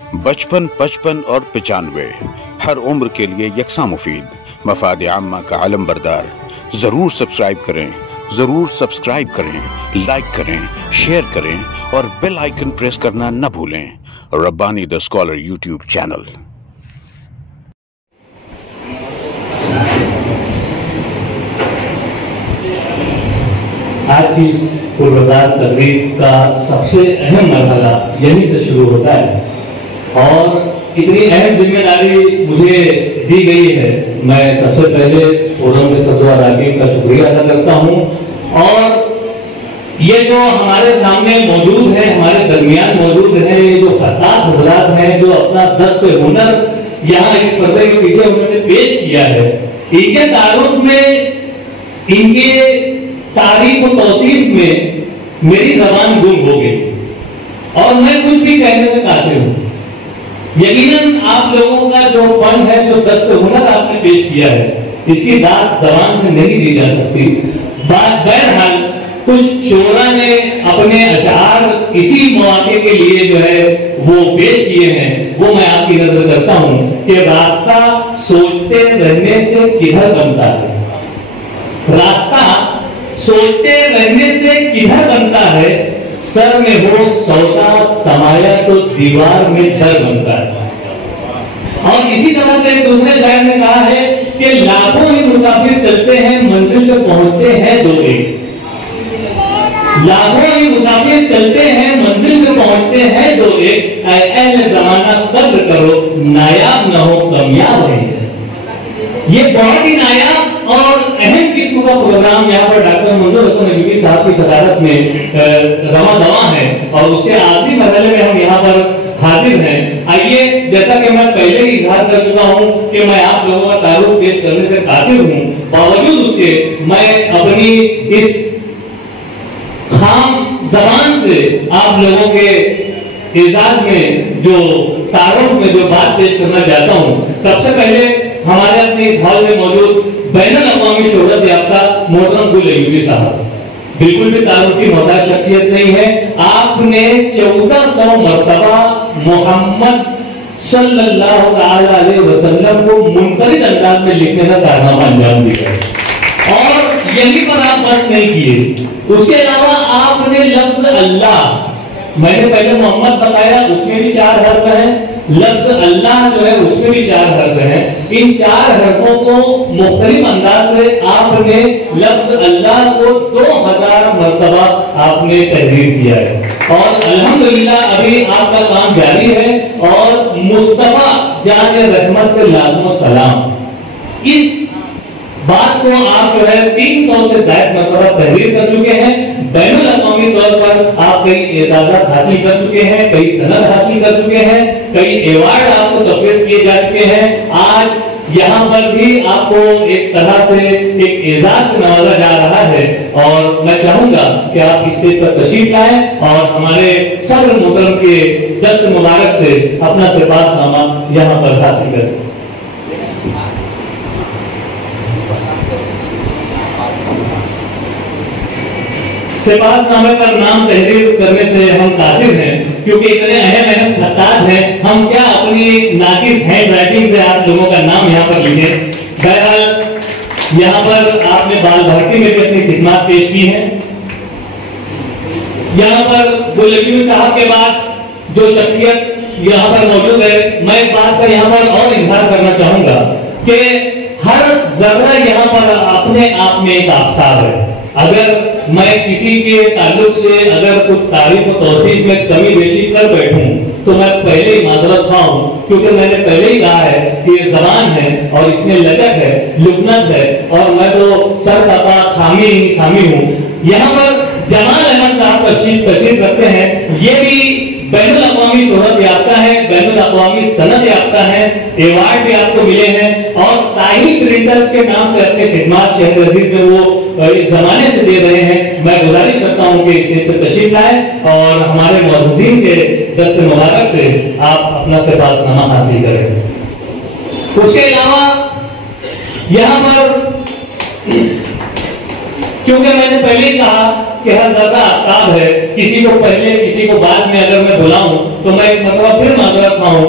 55 55 और 95 हर उम्र के लिए यकसा मुफीद, मफाद आम्मा का अलम बरदार। जरूर सब्सक्राइब करें, लाइक करें, शेयर करें और बेल आइकन प्रेस करना न भूलें। Rabbani the scholar YouTube channel. आज की इस पूर्वदार तकरीब का सबसे अहम मरहला यहीं से शुरू होता है और इतनी अहम जिम्मेदारी मुझे दी गई है। मैं सबसे पहले फोरम के सदर अराकीन का शुक्रिया अदा करता हूं और ये जो हमारे सामने मौजूद है, हमारे दरमियान मौजूद है, ये जो खत्तात हजरात हैं जो अपना दस्त हुनर यहाँ इस पर्दे के पीछे उन्होंने पेश किया है, इनके तारुफ में, इनके तारीफ और तौसीफ में मेरी जबान गुम हो गई और मैं कुछ भी कहने से कासिर हूं। यकीनन आप लोगों का जो फन है, जो दस्त हुनर आपने पेश किया है, इसकी बात जबान से नहीं दी जा सकती। बहरहाल कुछ शोरा ने अपने अशार इसी मौके के लिए जो है वो पेश किए हैं, वो मैं आपकी नजर करता हूं कि रास्ता सोचते रहने से किधर बनता है, रास्ता सोचते रहने से किधर बनता है, सर में हो सौदा समाया तो दीवार में डर बनता है। और इसी तरह से एक दूसरे शायर ने कहा है कि लाखों ही मुसाफिर चलते हैं, मंजिल पे पहुंचते हैं दो एक। लाखों ही मुसाफिर चलते हैं, मंजिल पे पहुंचते हैं दो एक। अहले जमाना कद्र करो, नायाब न हो कामयाब है। ये बहुत ही नायाब और अहम किस्म का प्रोग्राम यहाँ पर डॉक्टर मंजूर हसन नकवी साहब की सदारत में रवा दवा है और उसके आखिरी मरहले में हम यहाँ पर हाजिर हैं। आइए, जैसा कि मैं पहले ही इजहार कर चुका हूँ कि मैं आप लोगों का तारुफ पेश करने से कासिर हूँ, बावजूद उसके मैं अपनी इस खाम जबान से आप लोगों के एजाज में जो तारुफ में जो बात पेश करना चाहता हूँ। सबसे पहले हमारे अपने इस हॉल में मौजूद बैनुल-अक़वामी शोहरत याफ्ता मोहतरम गुल अयूबी साहब बिल्कुल भी तारुफ की मोहताज शख्सियत नहीं है। आपने 1400 मरतबा मोहम्मद सल्लल्लाहु अलैहि वसल्लम को मुनफरिद अंदाज में लिखने का कारनामा अंजाम दिया और यहीं पर आप बस नहीं किए, उसके अलावा आपने लफ्ज अल्लाह, मैंने पहले मोहम्मद बताया, उसमें भी 4 हर्फ हैं, लफ्ज अल्लाह जो है उसमें भी 4 हर्फ हैं। इन 4 हर्फों को मुख्तलिफ अंदाज से आपने लफ्ज अल्लाह को 2000 मरतबा आपने तहरीर किया है और अल्हम्दुलिल्लाह अभी आपका काम जारी है और मुस्तफा जान रहमत पे लाखों सलाम, इस बात को आप जो है 300 से ज्यादा मरतबा तहरीर कर चुके हैं। बैनुल-अक़वामी तौर पर आप कई एजाज़त हासिल कर चुके हैं, कई सनद हासिल कर चुके हैं, कई अवार्ड आपको तफवीज़ किए जा चुके हैं। आज यहाँ पर भी आपको एक तरह से एक एजाज से नवाजा जा रहा है और मैं चाहूंगा कि आप इस स्टेज पर तशरीफ लाएं और हमारे सदर मोहतरम के दस्त मुबारक से अपना सिपाहनामा यहाँ पर हासिल करें। सिपाहनामे पर नाम तहरीर करने से हम कासिर हैं क्योंकि इतने अहम खत्तात हैं, हम क्या अपनी नाकिस हैंड राइटिंग से आप लोगों का नाम यहाँ पर लिखें। बहरहाल यहाँ पर आपने बाल भर्ती में भी अपनी खिदमत पेश की है। यहाँ पर गुल अयूबी साहब के बाद जो शख्सियत यहाँ पर मौजूद है, मैं इस बात का यहाँ पर और इजहार करना चाहूंगा कि हर जर्रा यहाँ पर अपने आप में एक आफ्ताब है। अगर मैं किसी के ताल्लुक से अगर कुछ तारीफ और तौसीफ में कमी बेशी कर बैठूं तो मैं पहले ही माजरत खाऊं, क्योंकि मैंने पहले ही कहा है कि ये जबान है और इसमें लचक है, लुकनत है और मैं तो सर पापा खामी हूं। यहाँ पर जमाल अहमद साहब तशरीफ रखते हैं, ये भी बैनुल-अक़वामी शोहरत याफ्ता है, बैनुल-अक़वामी सनद याफ्ता है, अवार्ड भी आपको मिले हैं और साहिल प्रिंटर्स के नाम से अपने खिदमत शहर अजीज में वो एक जमाने से दे रहे हैं। मैं गुजारिश करता हूं कि स्टेज पर तशरीफ लाएं और हमारे मुअज़्ज़िज़ीन के दस्त मुबारक से आप अपना सिपाहनामा हासिल करें। उसके अलावा यहाँ पर क्योंकि मैंने पहले ही कहा कि हर जगह आफ्ताब है, किसी को पहले किसी को बाद में अगर मैं बुलाऊं तो मैं एक मतलब फिर माजरत खाऊं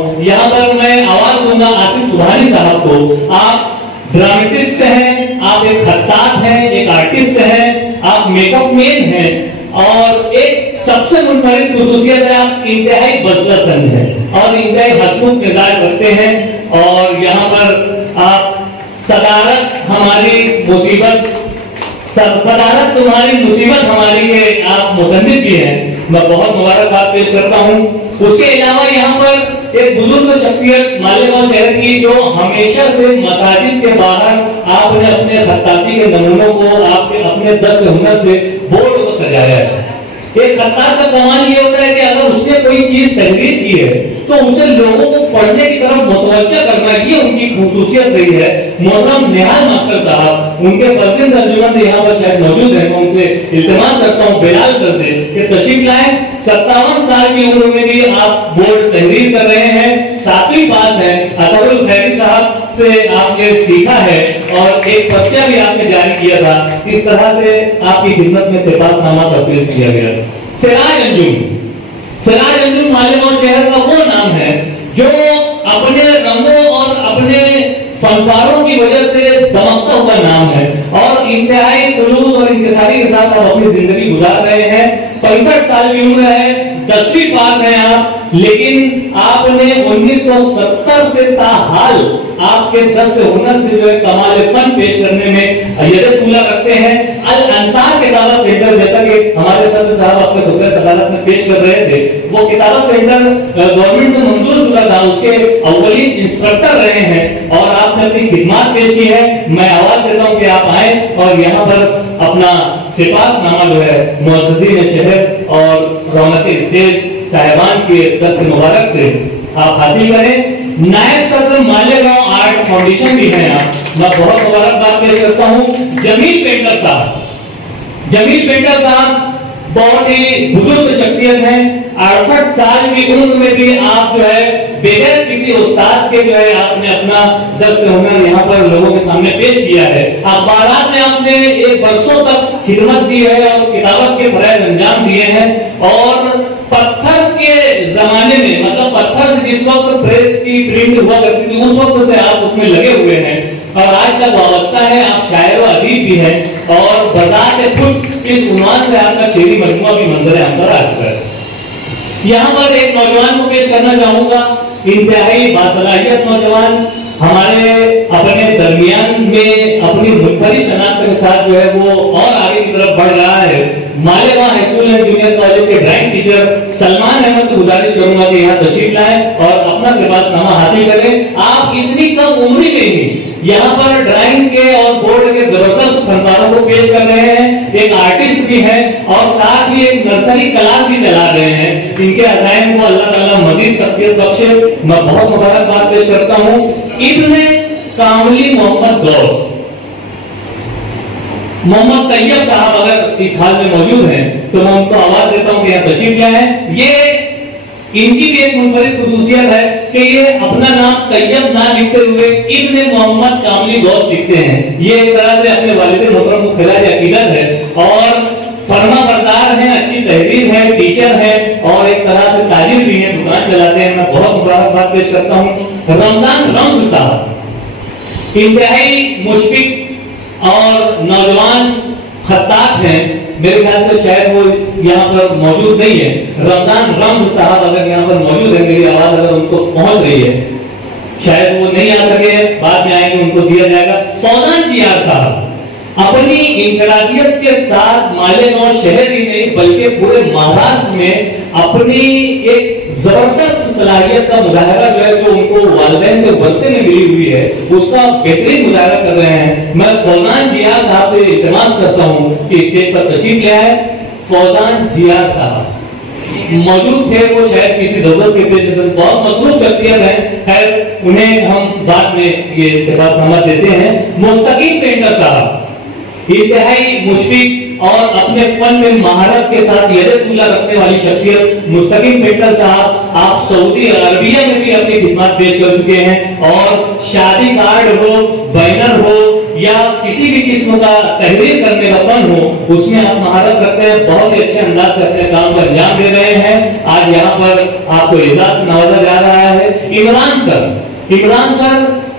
सुबहानी साहब को। आप ड्रामेटिस्ट हैं, आप एक खत्तात हैं, एक आर्टिस्ट हैं, आप मेकअप मैन हैं, और एक सबसे मुनफरिद खुसूसियत है आप इंतहाई बज़लसन हैं और इंतहाई हंसमुख मिजाज रखते हैं। और यहाँ पर आप सदारत हमारी मुसीबत, सदारत तुम्हारी मुसीबत हमारी के आप मुसन्निफ भी हैं, मैं बहुत मुबारकबाद पेश करता हूँ। उसके अलावा यहाँ पर एक बुजुर्ग शख्सियत मालेगांव शहर की जो हमेशा से मसाजिद के बाहर आपने अपने खत्ताती के नमूनों को आपके अपने दस्त हुनर से बोर्ड को सजाया है। एक खत्तात का कमाल ये होता है कि अगर उसने कोई चीज तहरीर की है तो उसे लोगों को पढ़ने की तरफ मुतवज्जा करना, ये उनकी खूबसूरत रही है। मोहतरम निहाल मास्टर साहब, उनके फर्जिंद अंजुमन यहाँ पर शायद मौजूद है, मैं उनसे इल्तिमास करता हूँ बिलाल सर से कि तशरीफ लाएं। 57 साल की उम्र में भी आप बोर्ड तहरीर कर रहे हैं, 7वीं पास है, अतरुल खैरी साहब से आपने सीखा है और एक पर्चा भी आपने जारी किया था। इस तरह से आपकी खिदमत में सिफातनामा तफवीज़ किया गया। सिराज अंजुम, सिराज अंजुम मालेगांव शहर का वो नाम है जो अपने रंगों और अपने फनकारों की वजह से दमकता हुआ नाम है और इंतहाई खुलूस और इंकिसारी के साथ आप अपनी जिंदगी गुजार रहे हैं। 65 साल की उम्र है, 10वीं पास हैं आप, लेकिन आपने 1970 से ताहाल आपके दस्त हुनर से जो है कमाल फन पेश करने में यदतुल्ला रखते हैं। अल अंसार किताबत सेंटर, जैसा कि हमारे सदर साहब अपने खुतबे अदालत में पेश कर रहे थे, वो किताबत सेंटर गवर्नमेंट से मंजूर शुदा था, उसके अव्वलीन इंस्ट्रक्टर रहे हैं और आपने अपनी खिदमत पेश की है। मैं आवाज देता हूं कि आप आए और यहाँ पर अपना सिफातनामा जो है मुअज़्ज़िज़ीन शहर और रौनक स्टेज साहिबान के दस्त मुबारक से आप हासिल करें। नायब सदर मालेगांव आर्ट फाउंडेशन भी है यहाँ, मैं बहुत मुबारकबाद पेश करता हूँ। जमील पेंटर साहब, जमील पेंटर साहब बहुत ही बुजुर्ग शख्सियत हैं, 68 साल की उम्र में भी आप जो है बगैर किसी उस्ताद के जो है आपने अपना दस्त हुनर यहाँ पर लोगों के सामने पेश किया है। अखबारात में आपने एक बरसों तक खिदमत दी है और किताबत के फराइज अंजाम दिए हैं और पत्थर के जमाने में, मतलब पत्थर से जिस वक्त प्रेस की प्रिंट हुआ करती थी उस वक्त से आप उसमें लगे हुए हैं और आज तक वाबस्ता है। आप शायर व अदीब भी हैं और बजाते खुद इस उन्वान से आपका शेरी मजमुआ भी मंजर अंतर आता है। यहाँ पर एक नौजवान को पेश करना चाहूंगा, इंतहाई बासलाहियत नौजवान, हमारे अपने दरमियान में अपनी मुनफरिद शनाख्त के साथ जो है वो और आगे की तरफ बढ़ रहा है। Malegaon high school and junior college के ड्राइंग टीचर सलमान अहमद से गुजारिश करूंगा कि यहाँ तशरीफ लाएं और अपना सिफातनामा हासिल करें। आप इतनी कम उम्र में ही यहाँ पर ड्राइंग के और बोर्ड के जबरदस्त फनकारों को पेश कर रहे हैं, एक आर्टिस्ट भी हैं और साथ ही एक नर्सरी क्लास भी चला रहे हैं। इनके अज़ाइम को अल्लाह ताला मजीद तक़वीत बख्शे, मैं बहुत मुबारकबाद पेश करता हूँ। इब्ने कामली मोहम्मद गौस, मोहम्मद तैयब साहब अगर इस हाल में मौजूद हैं तो मैं उनको आवाज देता हूँ कि यहाँ तशरीफ लाए हैं। ये इनकी भी एक मुनफरिद खुसूसियत है कि ये अपना नाम तैयब ना लिखते हुए इब्ने मोहम्मद कामली गौस लिखते हैं। ये एक तरह से अपने वालिद मोहतरम को खिलाज अकीदत है और फरमा बरदार हैं, अच्छी तहरीर है, टीचर है और एक तरह से ताजिर भी हैं, दुकान चलाते हैं। मैं बहुत मुबारकबाद पेश करता हूँ। रमजान रम्ज़ साहब इंतहाई मुशफिक और नौजवान खत्तात हैं, मेरे ख्याल से शायद वो यहाँ पर मौजूद नहीं है। रमजान रम्ज़ साहब अगर यहाँ पर मौजूद है, मेरी आवाज अगर उनको पहुंच रही है, शायद वो नहीं आ सके, बाद में आएंगे, उनको दिया जाएगा। फौजान जियार साहब अपनी इंफरादियत के साथ मालेगांव शहर ही नहीं बल्कि पूरे महाराष्ट्र में अपनी एक जबरदस्त सलाहियत का मुजाहरा जो है, जो उनको वालिदैन के वरसे में मिली हुई है, उसका बेहतरीन मुजाहरा कर रहे हैं। मैं फौजान जियार साहब से इल्तिमास करता हूँ कि स्टेज पर तशरीफ ले आए। फौजान जियार साहब मौजूद थे, वो शायद किसी जरूरत के पेश नजर बहुत मसरूफ शख्सियत है, खैर उन्हें हम बाद में ये सिफातनामा देते हैं। मुस्तकीम पेंटर साहब इंतहाई मुशफिक और अपने फन में महारत के साथ यदतुल्ला रखने वाली शख्सियत मुस्तकीम पेंटर साहब, आप सऊदी अरबिया में भी अपनी खिदमत पेश कर चुके हैं और शादी कार्ड हो, बैनर हो या किसी भी किस्म का तहरीर करने का फन हो, उसमें आप महारत रखते हैं, बहुत ही अच्छे अंदाज से अपने काम को अंजाम दे रहे हैं। आज यहाँ पर आपको एजाज से नवाजा जा रहा है। इमरान सर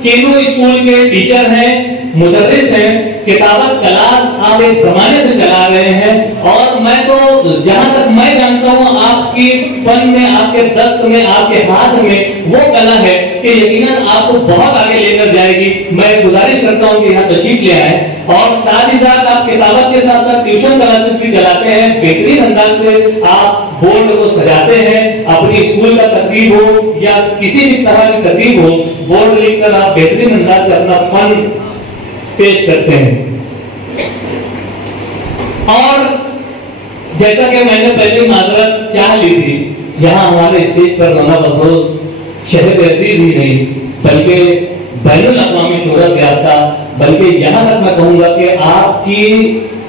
केनू स्कूल के टीचर हैं, मुदर्रिस हैं, किताबत क्लास आप एक जमाने से चला रहे हैं, और मैं तो जहां तक मैं जानता हूं आपकी फन में, आपके दस्त में, आपके हाथ में वो कला है कि यकीनन आपको बहुत आगे लेकर जाएगी। मैं गुजारिश करता हूं कि यहाँ तशरीफ ले आए, और साथ ही साथ आप किताबत के साथ साथ ट्यूशन क्लासेस भी चलाते हैं, बेहतरीन अंदाज से आप बोर्ड को सजाते हैं, अपनी स्कूल का तकरीब हो या किसी भी तरह की तकरीब हो, बोर्ड लिखकर आप बेहतरीन अंदाज से अपना फन पेश करते हैं। और जैसा कि मैंने पहले माजरत चाह ली थी, यहाँ हमारे स्टेज पर रौनक अफरोज शहर अजीज ही नहीं बल्कि बैनुल अक़वामी शोहरत याफ्ता, बल्कि यहाँ तक मैं कहूँगा कि आपकी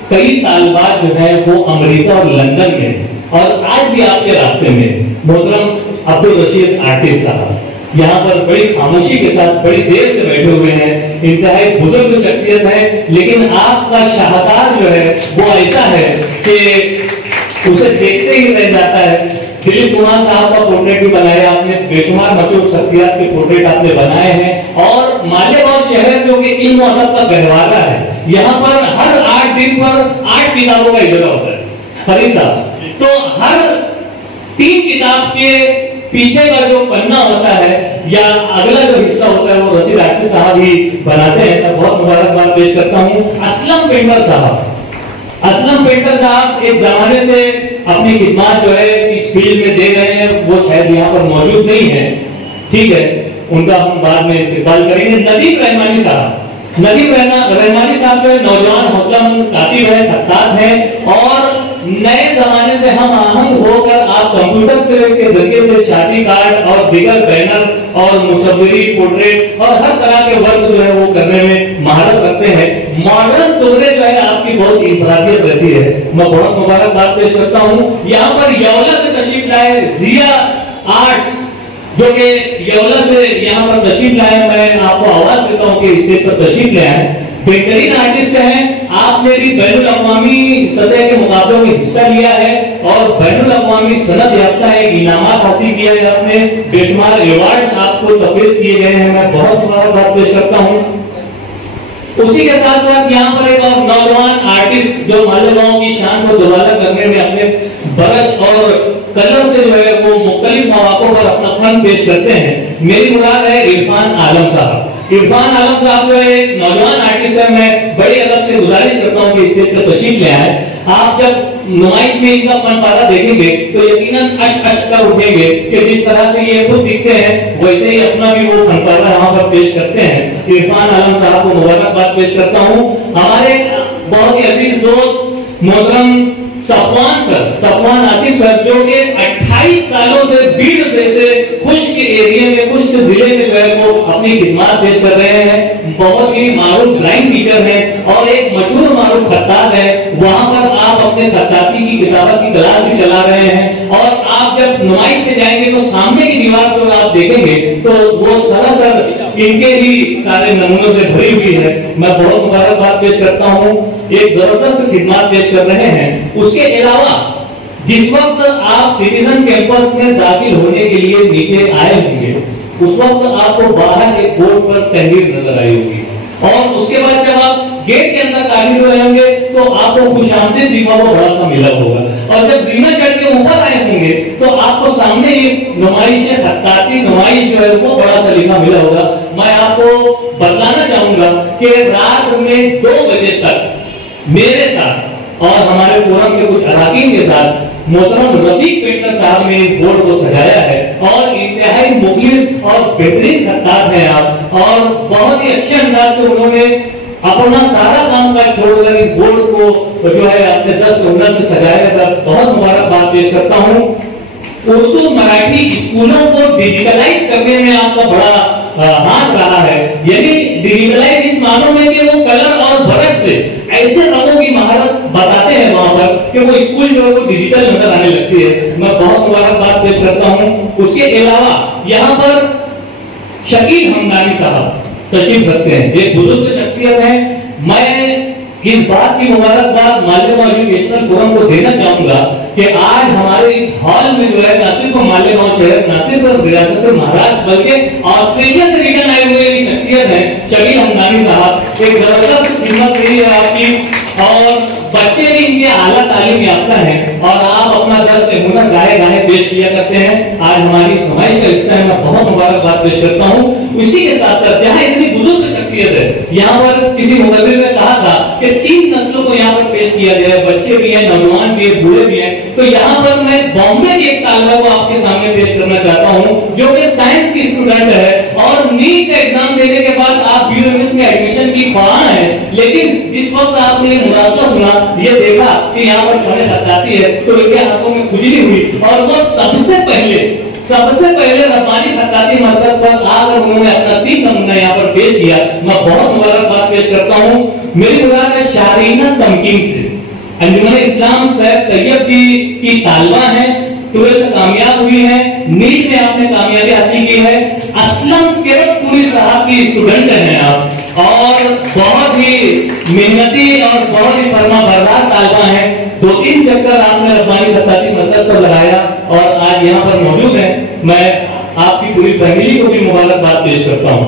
कई तालिबात जो है वो अमेरिका और लंदन में, और आज भी आपके रास्ते में मोहतरम अब्दुल रशीद आर्टिस्ट साहब यहाँ पर बड़ी खामोशी के साथ बड़ी देर से बैठे हुए हैं, इंतहाई बुजुर्ग शख्सियत है, लेकिन आपका शाहकार जो है वो ऐसा है कि उसे देखते ही रह जाता है। दिलीप कुमार साहब का पोर्ट्रेट भी बनाया आपने, बेशुमार मशहूर शख्सियत के पोर्ट्रेट आपने बनाए हैं, और मालेगांव शहर जो कि इल्म और अदब का गहवारा है, यहाँ पर हर 8 दिन पर 8 किताबों का इजरा होता है। फरीद साहब, तो हर 3 किताब के पीछे का जो पन्ना होता है या अगला जो हिस्सा होता है वो रशीद आर्टिस्ट साहब ही बनाते हैं। मैं बहुत मुबारकबाद पेश करता हूँ असलम पेंटर साहब। असलम पेंटर साहब एक जमाने से अपनी खिदमत जो है इस फील्ड में दे रहे हैं, वो शायद यहाँ पर मौजूद नहीं है, ठीक है, उनका हम बाद में इस्तेमाल करेंगे। नदीम रहमानी साहब, नदीम रहमानी साहब जो नौजवान हौसलामंद कातिब है, खत्तात है, और नए जमाने से हम आहंग होकर आप कंप्यूटर से के जरिए से शादी कार्ड और दिगर बैनर और मुसव्विरी पोर्ट्रेट और हर तरह के वर्क जो है वो करने में महारत रखते हैं। मॉडर्न तोहरे जो है आपकी बहुत इंफरादियत रहती है, मैं बहुत मुबारकबाद पेश करता हूँ। यहाँ पर यौला से तशरीफ लाए जिया आर्ट्स, जो कि यौला से यहाँ पर तशरीफ लाए, मैं आपको आवाज देता हूँ कि स्टेज पर तशरीफ ले आए। बेहतरीन आर्टिस्ट हैं, आपने भी बैनुल अक़वामी सतह के मुकाबलों में हिस्सा लिया है और बैनुल अक़वामी सनद याफ्ता है, इनामात हासिल किया है आपने, बेशुमार अवार्ड्स आपको तफवीज़ किए गए हैं, मैं बहुत मुबारकबाद पेश करता हूँ। उसी के साथ साथ यहाँ पर एक और नौजवान आर्टिस्ट जो मालेगांव की शान को दोबारा करने में अपने बरस और कलर से जो है वो मुख्तलिफ मौक़ों पर अपना फन पेश करते हैं। मेरी मुराद है इरफान आलम साहब। इरफान आलम साहब जो एक नौजवान आर्टिस्ट है, मैं बड़ी अदब से गुजारिश करता हूँ कि स्टेज पर तशरीफ ले आए। आप जब नुमाइश में इनका फनपारा देखेंगे तो यकीनन अश कर उठेंगे कि जिस तरह से ये खुद दिखते हैं वैसे ही अपना भी वो फनपारा यहाँ पर पेश करते हैं। इरफान आलम साहब को मुबारकबाद पेश करता हूँ। हमारे बहुत ही अजीज दोस्त मोहतरम सफवान आसिफ सर, जो कि 28 सालों से बीड़ जैसे खुश्क एरिया में, खुश्क जिले में जो है वो अपनी खिदमत पेश कर रहे हैं। बहुत ही मारूफ ड्राइंग टीचर हैं और एक मशहूर मारूफ खत्तात है। वहां पर आप अपने खत्ताती की किताबत की क्लास भी चला रहे हैं, और आप जब नुमाइश में जाएंगे तो सामने की दीवार पर आप देखेंगे तो वो सरासर इनके ही सारे नमूनों से भरी हुई है। मैं बहुत मुबारकबाद पेश करता हूँ, एक जबरदस्त खिदमत पेश कर रहे हैं। उसके अलावा जिस वक्त आप सिटीजन कैंपस में दाखिल होने के लिए नीचे आए होंगे उस वक्त आपको बाहर एक बोर्ड पर तहरीर नजर आई होगी, और उसके बाद जब आप गेट के अंदर दाखिल हुए होंगे तो आपको खुशामदीद लिखा हुआ बड़ा सा मिला होगा, और जब जीना चढ़ के ऊपर आए होंगे तो आपको सामने ही नुमाइश खत्ताती नुमाइश जो है वो बड़ा सा लिखा मिला होगा। मैं आपको बताना चाहूंगा कि रात में 2 बजे तक मेरे साथ और हमारे फोरम के कुछ अराकीन के साथ मोहतरम रफीक पेंटर साहब ने इस बोर्ड को सजाया है, और इंतहाई मुखलिस और बेहतरीन खत्तात हैं आप, और बहुत ही अच्छे अंदाज से उन्होंने अपना सारा काम काज छोड़कर इस बोर्ड को जो है अपने 10 हुनर से सजाया था। बहुत मुबारकबाद पेश करता हूँ। उर्दू मराठी स्कूलों को डिजिटलाइज करने में आपका बड़ा हाथ रहा है, यानी डिजिटलाइज इस मानों में कि वो कलर और ब्रश से ऐसे रंगों की महारत बताते हैं वहां पर कि वो स्कूल जो है वो डिजिटल नजर आने लगती है। मैं बहुत मुबारकबाद पेश करता हूँ। उसके अलावा यहाँ पर शकील हमदानी साहब तशरीफ रखते हैं, एक बुजुर्ग शख्सियत है। मैं इस बात की मुबारकबाद मालेगांव एजुकेशनल फोरम को देना चाहूंगा कि आज हमारे इस हॉल में जो है न सिर्फ मालेगांव शहर, न सिर्फ रियासत महाराष्ट्र, बल्कि ऑस्ट्रेलिया से रिटर्न आए हुए शख्सियत शख्सियत है शबीर हमदानी साहब, एक जबरदस्त खिदमत रही है आपकी, और बच्चे भी इनके आला तालीम याफ्ता हैं और आप अपना दर्स हुनर गाहे गाहे पेश किया करते हैं। आज हमारी इस नुमाइश का हिस्सा है, मैं बहुत मुबारकबाद पेश करता हूँ। इसी के साथ साथ जहाँ इतनी बुजुर्ग शख्सियत है, यहाँ पर किसी मुकर्रिर ने कहा था कि 3 नस्लों को यहाँ पर पेश किया गया है, बच्चे भी हैं, नौजवान भी हैं, बूढ़े भी हैं। तो यहाँ पर मैं बॉम्बे की एक तालिबा को आपके सामने पेश करना चाहता हूँ जो कि साइंस की स्टूडेंट है और नीट का एग्जाम देने के बाद आप BUMS में एडमिशन की ख्वाह है, लेकिन जिस वक्त आपने मुरासला सुना, ये देखा कि यहाँ पर खाने खत्ताती है, तो इनके हाथों में खुजली हुई और वो सबसे पहले रब्बानी खत्ताती मरकज पर आकर उन्होंने अपना 3 नमूना यहाँ पर पेश किया। मैं बहुत मुबारकबाद पेश करता हूँ। मेरी मुराद है शारीना तमकीन से, अंजुमन इस्लाम सैयद तैयब जी की तालिबा है, 12th कामयाब हुई है, नीट में आपने कामयाबी हासिल की है। असलम किरतपुरी साहब की स्टूडेंट हैं आप और बहुत ही मेहनती और बहुत ही फर्माबरदार तालिबा हैं। 2-3 चक्कर आपने रब्बानी खत्ताती मरकज पर लगाया और आज यहाँ पर मौजूद है। मैं आपकी पूरी फैमिली को भी मुबारकबाद पेश करता हूँ।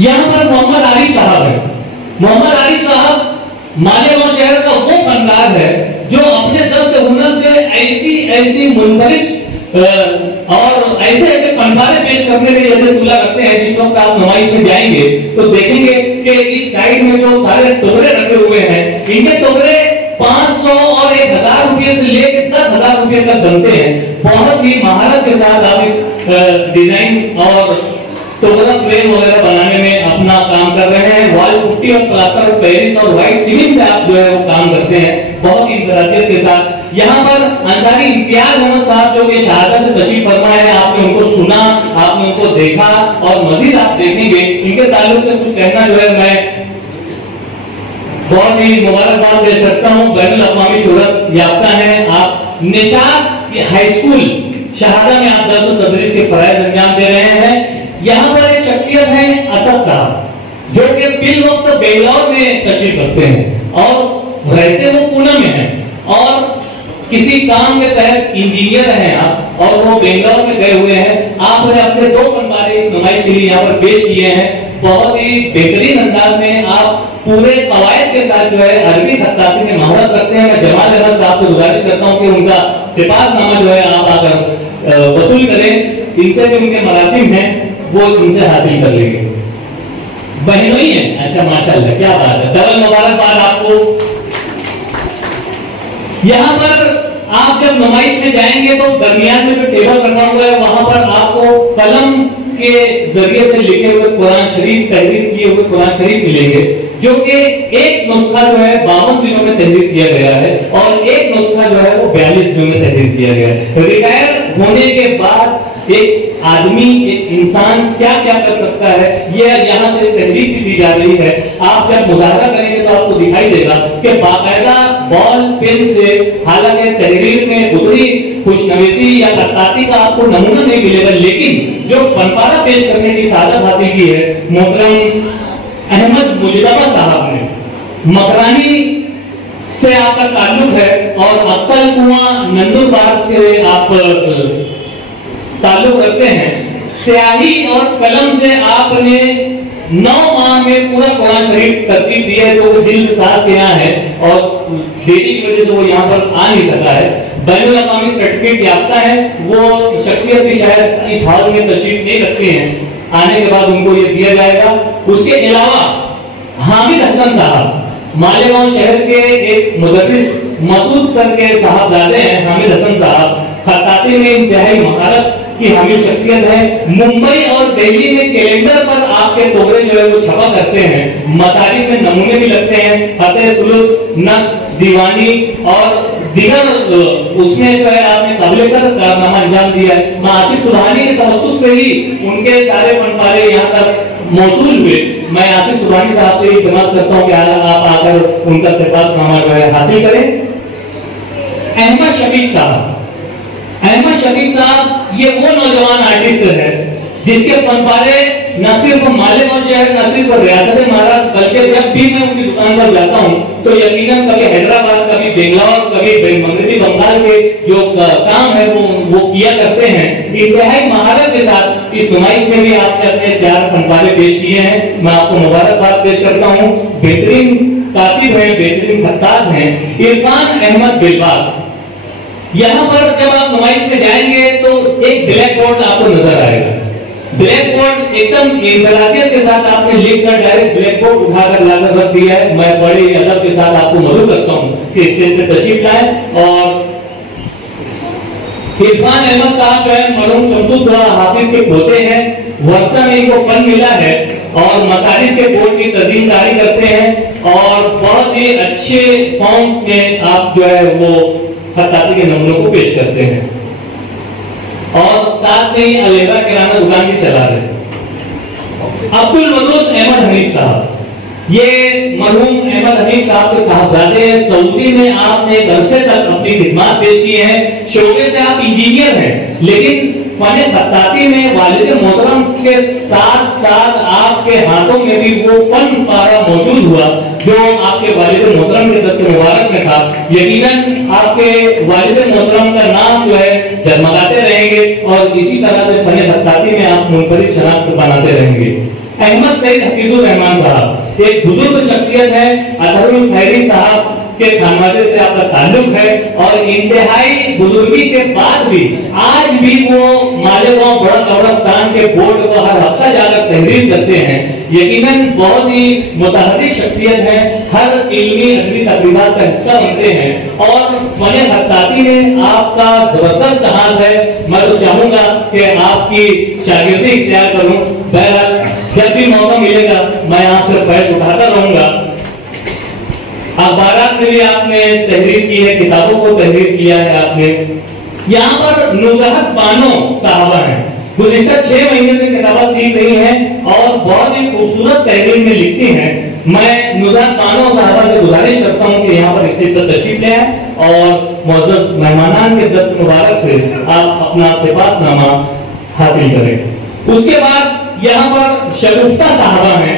यहाँ पर मोहम्मद आरिफ साहब है। मोहम्मद आरिफ साहब मालेगांव शहर का वो फनकार है जो अपने दर्स हुनर से ऐसी मुनफरिद और ऐसे फनकारे पेश करने में यदि तुला रखते हैं। जिस वक्त आप नुमाइश में जाएंगे तो देखेंगे कि इस साइड में जो सारे टोकरे रखे हुए हैं, इनके टोकरे 500 और 1000 रुपये से लेकर 10,000 रुपये तक बनते हैं। बहुत ही महारत के साथ आप इस डिजाइन और टोकरा फ्रेम वगैरह बनाने में अपना काम कर रहे हैं। वॉल पुट्टी और प्लास्टर ऑफ पेरिस और व्हाइट सीमेंट से आप जो है वो काम करते हैं बहुत ही इंफरादियत के साथ। यहाँ पर अंसारी इम्तियाज अहमद साहब जो कि शहादत से तशरीफ फरमा है, आपने उनको सुना, आपने उनको देखा और मजीद आप देखेंगे। इनके ताल्लुक से कुछ कहना जो है मैं बहुत ही मुबारकबाद दे सकता हूँ। बैनुल अक़वामी शोहरत याफ्ता है आप। निशात हाई स्कूल शहादा में आप दर्स तदरीस के फराइज अंजाम दे रहे हैं। यहाँ पर एक शख्सियत है असद साहब जो कि फिल वक्त बेंगलोर में तशरीफ रखते हैं और रहते वो पुणे में हैं और किसी काम के तहत इंजीनियर हैं आप और वो बेंगलोर में गए हुए हैं। आपने अपने 2 फनकारे इस नुमाइश के लिए यहाँ पर पेश किए हैं। बहुत ही बेहतरीन अंदाज में आप पूरे कवायद के साथ जो है अरबी खत्ताती में महारत रखते हैं। मैं जमाल अहमद साहब से गुजारिश करता हूँ कि उनका सिपाहनामा जो है आप आकर वसूल करें। इनसे जो उनके मरासिम हैं वो इनसे हासिल कर लेंगे। बहनों ही है। अच्छा माशाल्लाह, क्या बात है, डबल मुबारकबाद आपको। यहाँ पर आप जब नुमाइश में जाएंगे तो दरमियान में जो टेबल रखा हुआ है वहां पर आपको कलम के जरिए से लिखे हुए कुरान शरीफ, तहरीर किए हुए कुरान शरीफ मिलेंगे, जो कि एक नुस्खा जो है 52 दिनों में तहरीर किया गया है और एक नुस्खा जो है वो 42 दिनों में तहरीर किया गया है। रिटायर होने के बाद एक आदमी, एक इंसान क्या क्या कर सकता है, ये यहाँ से तहरीर भी दी जा रही है। आप जब मुजाहरा करेंगे तो आपको दिखाई देगा कि बाकायदा बॉल पेन से, हालांकि तहरीर में उतनी खुशनवीसी या खत्ताती का आपको नमूना नहीं मिलेगा, लेकिन जो फनपारा पेश करने की सादत हासिल की है मोहतरम अहमद मुजतबा साहब ने, मकरानी से आपका ताल्लुक है और अक्कल कुआं नंदुरबार से आप ताल्लुक रखते हैं। स्याही और कलम से आपने 9 माह में पूरा कुरान शरीफ तरतीब दिया है, जो दिल साज के यहाँ है और देरी की वजह से वो यहाँ पर आ नहीं सका है। बैनुल अक़वामी सर्टिफिकेट याफ्ता है, वो शख्सियत भी शायद इस हॉल में तशरीफ नहीं रखते हैं, आने के बाद उनको ये दिया जाएगा। उसके अलावा हामिद हसन साहब मालेगांव शहर के एक मुदर्रिस मसूद सर के साहबजादे हैं। हामिद हसन साहब खत्ताती में इंतहाई महारत की हामिल शख्सियत है। मुंबई और दिल्ली में कैलेंडर पर आपके तोहरे जो है वो छपा करते हैं, मसाजिद में नमूने भी लगते हैं, फतेह सुलूक, नस्ब, दीवानी और दीगर उसमें जो है आपने काबिल कदर कारनामा अंजाम दिया है। मैं आसिफ सुबहानी के तवस्सुत से ही उनके सारे फनकारे यहाँ तक मौसूल हुए। मैं आसिफ सुबहानी साहब से इल्तिमास करता हूँ कि आप आकर उनका सिपाहनामा जो है हासिल करें। अहमद शफीक साहब, अहमद शफीक साहब ये वो नौजवान आर्टिस्ट है जिसके फनकारे न सिर्फ मालेगांव शहर, न सिर्फ रियासत महाराष्ट्र, बल्कि जब भी मैं उनकी दुकान पर जाता हूँ तो यकीनन कभी हैदराबाद, कभी बेंगलोर, कभी मगरबी बंगाल के जो काम है वो किया करते हैं। इंतहाई महारत के साथ اس نمائش میں بھی آپ نے اپنے 4 فنکارے پیش کیے ہیں، میں آپ کو مبارکباد پیش کرتا ہوں۔ بہترین کاتب ہیں، بہترین خطاط ہیں عرفان احمد بلباغ۔ یہاں پر جب آپ نمائش میں جائیں گے تو ایک بلیک بورڈ آپ کو نظر آئے گا، بلیک بورڈ ایک دم انفرادیت کے ساتھ آپ نے لکھ کر ڈائریکٹ بلیک بورڈ اٹھا کر لا کر رکھ دیا ہے۔ میں بڑے ادب کے ساتھ آپ کو مدعو کرتا ہوں کہ اسٹیج پہ تشریف لائیں۔ اور عرفان احمد صاحب جو ہے مرحوم شمس الدوحہ حافظ کے پوتے ہیں، ورثہ میں ان کو فن ملا ہے اور مساجد کے بورڈ کی تنظیم کاری کرتے ہیں اور بہت ہی اچھے فارمز میں آپ جو ہے وہ خطاطی کے نمونوں کو پیش کرتے ہیں اور ساتھ میں علیحدہ کرانہ دکان بھی چلا رہے ہیں۔ عبدالودود احمد حنیف صاحب، یہ مرحوم احمد حنیف صاحب کے صاحبزادے ہیں۔ سعودی میں آپ نے ایک عرصے تک اپنی خدمات پیش کی ہیں، شعبے سے آپ انجینئر ہیں، لیکن فن خطاطی میں والد محترم کے ساتھ ساتھ آپ کے ہاتھوں میں بھی وہ فن پارا موجود ہوا جو آپ کے والد محترم کے دست مبارک میں تھا۔ یقیناً آپ کے والد محترم کا نام جو ہے جگمگاتے رہیں گے اور اسی طرح سے فن خطاطی میں آپ منفرد شناخت بناتے رہیں گے۔ احمد سعید حفیظ الرحمان صاحب ایک بزرگ شخصیت ہے، اطہر الخیری صاحب کے خانوادے سے آپ کا تعلق ہے اور انتہائی بزرگی کے بعد بھی آج بھی وہ مالیگاؤں بڑا قبرستان کے بورڈ کو ہر ہفتہ جا کر تحریر کرتے ہیں۔ یقیناً بہت ہی متحرک شخصیت ہے، ہر علمی ادبی تقریبات کا حصہ بنتے ہیں اور فن خطاطی میں آپ کا زبردست ہاتھ ہے۔ میں تو چاہوں گا کہ آپ کی شاگردی اختیار کروں، بہرحال جب بھی موقع ملے گا میں آپ سے فیض اٹھاتا رہوں گا۔ اخبارات میں بھی آپ نے تحریر کی ہے، کتابوں کو تحریر کیا ہے آپ نے۔ یہاں پر نزہت بانو صاحبہ ہیں، گزشتہ 6 مہینے سے کتابات سیکھ رہی ہیں اور بہت ہی خوبصورت تحریر میں لکھتی ہیں۔ میں نزہت بانو صاحبہ سے گزارش کرتا ہوں کہ یہاں پر اسٹیج پر تشریف لے آئیں اور معزز مہمانان کے دست مبارک سے آپ اپنا سپاس نامہ حاصل کریں۔ اس کے بعد یہاں پر شگفتہ صاحبہ ہیں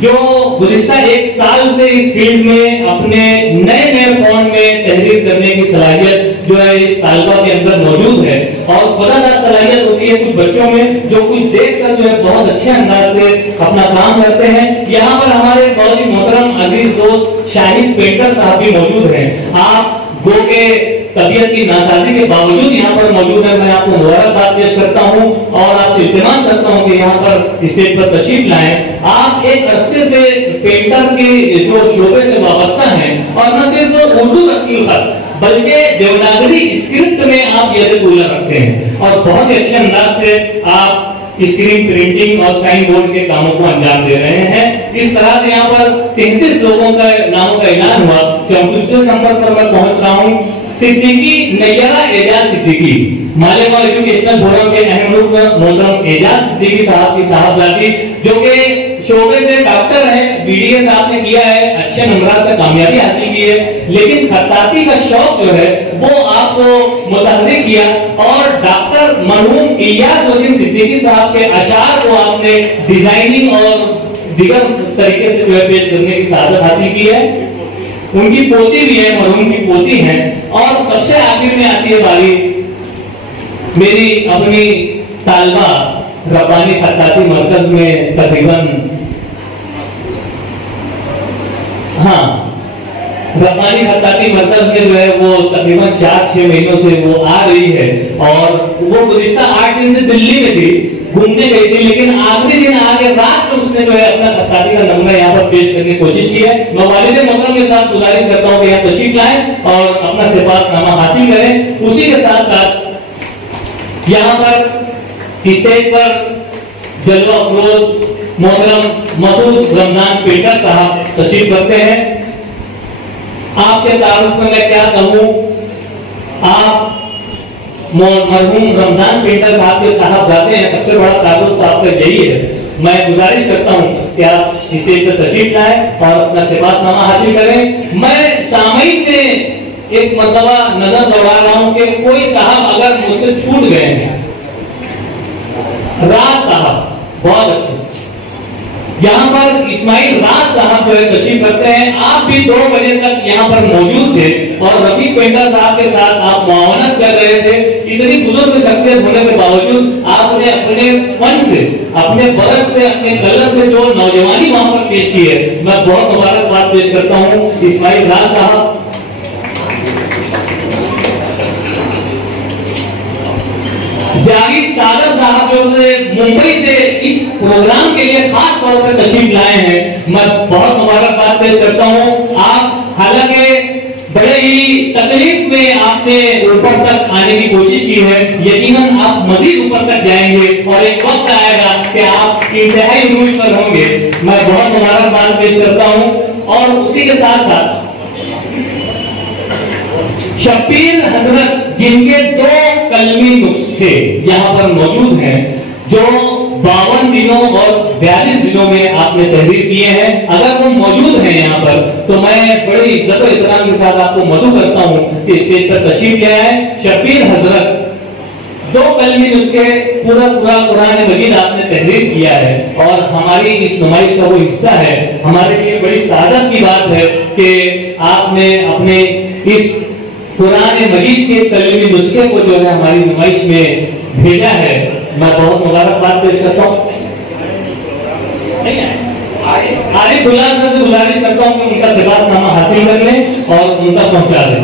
جو گزشتہ 1 سال سے اس فیلڈ میں اپنے نئے فارم میں تحریر کرنے کی صلاحیت جو ہے اس طالبہ کے اندر موجود ہے اور خدا داد صلاحیت ہوتی ہے کچھ بچوں میں جو کچھ دیکھ کر جو ہے بہت اچھے انداز سے اپنا کام کرتے ہیں۔ یہاں پر ہمارے بہت ہی محترم عزیز دوست شاہد پینٹر صاحب بھی موجود ہیں۔ آپ گو کے طبیعت کی ناسازی کے باوجود یہاں پر موجود ہے، میں آپ کو مبارکباد پیش کرتا ہوں اور آپ سے التماس کرتا ہوں کہ یہاں پر اسٹیج پر تشریف لائیں۔ آپ ایک عرصے سے پینٹر کے جو شعبے سے وابستہ ہیں اور نہ صرف اردو تسکیل خط بلکہ دیوناگری اسکرپٹ میں آپ یہ طولہ رکھتے ہیں اور بہت ہی اچھے انداز سے آپ اسکرین پرنٹنگ اور سائن بورڈ کے کاموں کو انجام دے رہے ہیں۔ اس طرح سے یہاں پر 33 لوگوں کا ناموں کا اعلان ہوا، 34 نمبر پر میں پہنچ رہا ہوں۔ صدیقی نیرہ اعجاز صدیقی، مالیگاؤں ایجوکیشنل فورم کے اہم رکن محترم اعجاز صدیقی صاحب کی صاحبزادی جو کہ شعبے سے ڈاکٹر ہیں، بی ڈی ایس آپ نے کیا ہے، اچھے نمبرات سے کامیابی حاصل کی ہے، لیکن خطاطی کا شوق جو ہے وہ آپ کو متحرک کیا اور ڈاکٹر مرحوم الیاس وسیم صدیقی صاحب کے اشعار کو آپ نے ڈیزائننگ اور دیگر طریقے سے جو ہے پیش کرنے کی سعادت حاصل کی ہے۔ ان کی پوتی بھی ہے، مرحوم کی پوتی ہے اور سب سے آخر میں آتی ہے باری میری اپنی طالبہ ربانی خطاطی مرکز میں تقریباً ربانی خطاطی مرکز میں جو ہے وہ تقریباً 4-6 مہینوں سے وہ آ رہی ہے اور وہ گزشتہ 8 دن سے دلی میں تھی، گھومنے گئی تھی، لیکن آخری دن آگے رات میں اس نے جو ہے اپنا خطاطی کا نمونہ یہاں پر پیش کرنے کی کوشش کی ہے۔ میں والد محترم کے ساتھ گزارش کرتا ہوں کہ یہاں تشریف لائیں اور اپنا سپاس نامہ حاصل کریں۔ اسی کے ساتھ ساتھ یہاں پر اسٹیج پر جلوہ افروز محترم مسعود رمضان پینٹر صاحب تشریف رکھتے ہیں۔ آپ کے تعارف میں میں کیا کہوں، آپ مرحوم رمضان پینٹر صاحب کے صاحبزادے ہیں، سب سے بڑا تعارف تو آپ کا یہی ہے۔ میں گزارش کرتا ہوں کہ آپ اسٹیج پر تشریف لائیں اور اپنا سپاس نامہ حاصل کریں۔ میں سامعین میں ایک مرتبہ نظر دوڑا رہا ہوں کہ کوئی صاحب اگر مجھ سے چھوٹ گئے ہیں، راز صاحب بہت اچھے، यहाँ पर इस्माइल राज साहब जो है तशरीफ रखते हैं। आप भी 2 बजे तक यहाँ पर मौजूद थे और रफीक पेंटर साहब के साथ आप मुआवनत कर रहे थे। इतनी बुजुर्ग शख्सियत होने के बावजूद आपने अपने फन से, अपने बरस से, अपने कलर से जो नौजवानी वहां पर पेश की है, मैं बहुत मुबारकबाद पेश करता हूँ इस्माइल राज साहब। जाहिद सादर साहब जो मुंबई से इस प्रोग्राम के लिए खास तौर पर तशरीफ लाए हैं, मैं बहुत मुबारकबाद पेश करता हूं। आप हालांकि बड़े ही तकलीफ में आपने ऊपर तक आने की कोशिश की है, यकीनन आप मजीद ऊपर तक जाएंगे और एक वक्त आएगा कि आप इंतहाई रूज पर होंगे। मैं बहुत मुबारकबाद पेश करता हूं। और उसी के साथ साथ शब्बीर हजरत, जिनके 2 कलमी नुस्खे यहाँ पर मौजूद हैं, जो 52 दिनों और 42 दिनों में आपने तहरीर किए हैं। अगर वो मौजूद हैं यहाँ पर, तो मैं बड़ी इज्जत और एहतराम के साथ आपको मदऊ करता हूँ कि स्टेज पर तशरीफ ले आए। शब्बीर हजरत, 2 कलमी नुस्खे पूरा कुरान मजीद आपने तहरीर किया है और हमारी इस नुमाइश का वो हिस्सा है। हमारे लिए बड़ी सादत की बात है कि आपने अपने इस कुरान मजीद के कलमी नुस्खे को जो है हमारी नुमाइश में भेजा है। मैं बहुत मुबारकबाद पेश करता हूँ। आरिफ गुलाब सर से गुजारिश करता हूँ कि उनका सिफातनामा हासिल कर लें और उनका पहुंचा दें।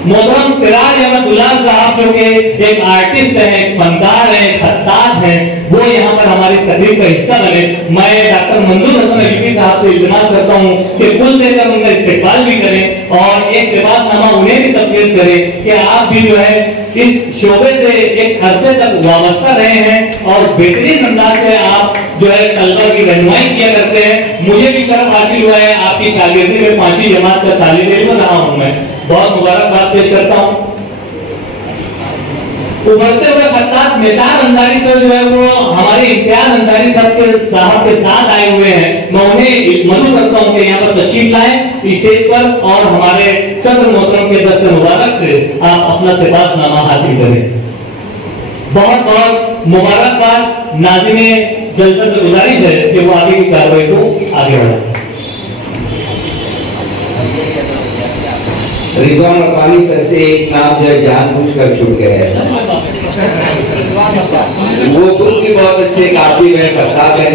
मोहतरम सिराज अहमद गुलाब साहब जो कि एक आर्टिस्ट हैं, फनकार हैं, खत्तात हैं, वो यहाँ पर हमारी इस तकरीब का हिस्सा बने। मैं डॉक्टर मंजूर हसन अलीफी साहब से इल्तिमास करता हूँ कि कुल देकर उनका इस्तेकबाल भी करें और एक सिफातनामा उन्हें भी तफवीज़ करें कि आप भी जो है इस शोबे से एक अरसे तक वाबस्ता रहे हैं और बेहतरीन अंदाज से आप जो है तलबा की रहनुमाई किया करते हैं। मुझे भी शर्फ हासिल हुआ है, आपकी शागिर्दी में 5वीं जमात का तालिब इल्म रहा हूँ मैं। बहुत मुबारकबाद पेश करता हूँ। उभरते हुए खत्तात निसार अंसारी सर जो है वो हमारे इम्तियाज अंसारी साहब के साथ आए हुए हैं। मैं उन्हें मदऊ करता हूँ कि यहाँ पर तशरीफ लाएं स्टेज पर और हमारे सदर मोहतरम के दस्ते मुबारक से आप अपना सिफातनामा हासिल करें। बहुत बहुत मुबारकबाद। नाज़िमे जलसा से गुजारिश है कि वो आगे की कार्रवाई को आगे बढ़ाएं। रिजवान रब्बानी सर से एक नाम जो जानबूझकर छूट गया है, वो खुद भी बहुत अच्छे काफी में करताब है।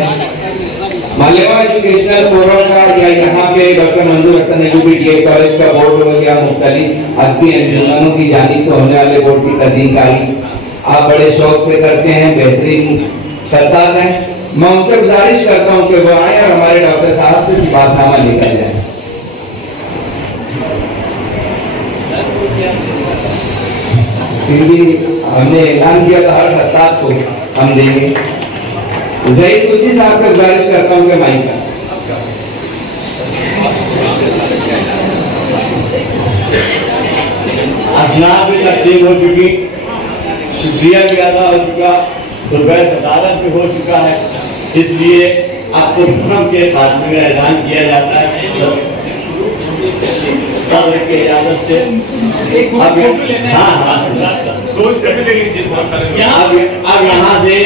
मालेवा एजुकेशनल फोरम का या यहाँ पे डॉक्टर मंजूर हसन अलीफी कॉलेज का बोर्ड हो या मुख्तलिफ अदबी अंजुमनों की जानिब से होने वाले बोर्ड की तज़ीनकारी आप बड़े शौक से करते हैं, बेहतरीन करताब हैं। मैं उनसे गुजारिश करता हूँ कि वो आए और हमारे डॉक्टर साहब से सिफातनामा लेकर जाए। फिर भी हमने ऐलान किया था हर खत्तात को हम देंगे। ज़हीद कुर्सी साहब से गुजारिश करता हूँ कि माई साहब असनाद भी तकसीम हो चुकी, शुक्रिया भी अदा हो चुका, सुबह सदारत भी हो चुका है। इसलिए आपको हुक्म के खात्मे में ऐलान किया जाता है सदर की इजाजत से। अब यहाँ से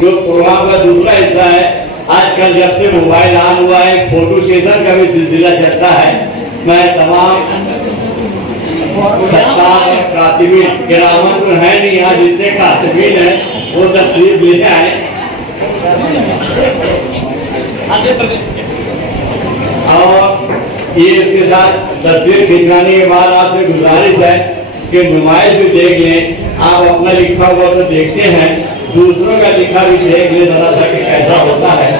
जो प्रोग्राम का दूसरा हिस्सा है, आजकल जब से मोबाइल ऑन हुआ है फोटो सेशन का भी सिलसिला चलता है। मैं तमाम कातिबीन गिरावत तो है नहीं, यहाँ जितने कातिबीन है वो तशरीफ ले आए और ये इसके साथ तस्वीर खिंचवाने के बाद आपसे गुजारिश है कि नुमाइश भी देख लें। आप अपना लिखा हुआ तो देखते हैं, दूसरों का लिखा भी देख लें जरा सा कि कैसा होता है।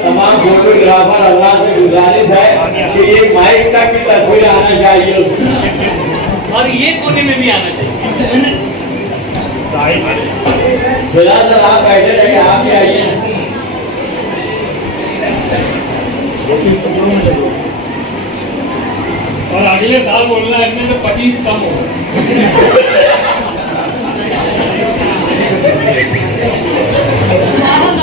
तमाम फोटोग्राफर अल्लाह से गुजारिश है कि ये माइक तक की तस्वीर आना चाहिए और ये कोने में भी आना चाहिए। फिलहाल सर आप बैठे रहिए, आप भी आइए। और अगले साल बोलना है इसमें तो 25 कम हो।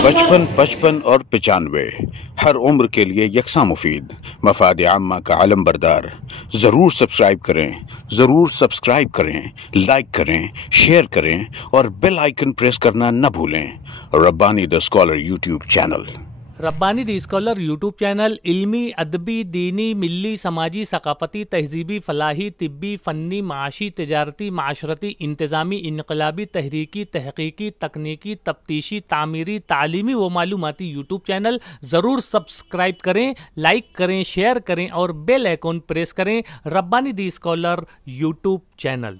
55, 55 और 95 हर उम्र के लिए यकसा मुफीद मफाद आम्मा का अलम बरदार। ज़रूर सब्सक्राइब करें, लाइक करें, शेयर करें और बेल आइकन प्रेस करना न भूलें। Rabbani the scholar YouTube channel. Rabbani the scholar YouTube channel इल्मी, अदबी, दीनी, मिली, समाजी, सकाफती, तहजीबी, फलाही, तिब्बी, फ़न्नी, माशी, तिजारती, माशरती, इंतज़ामी, इनकलाबी, तहरीकी, तहकीकी, तकनीकी, तफ्तीशी, तामीरी, तालीमी व मालूमाती यूट्यूब चैनल। ज़रूर सब्सक्राइब करें, लाइक करें, शेयर करें और बेल आइकन प्रेस करें। Rabbani the scholar YouTube channel.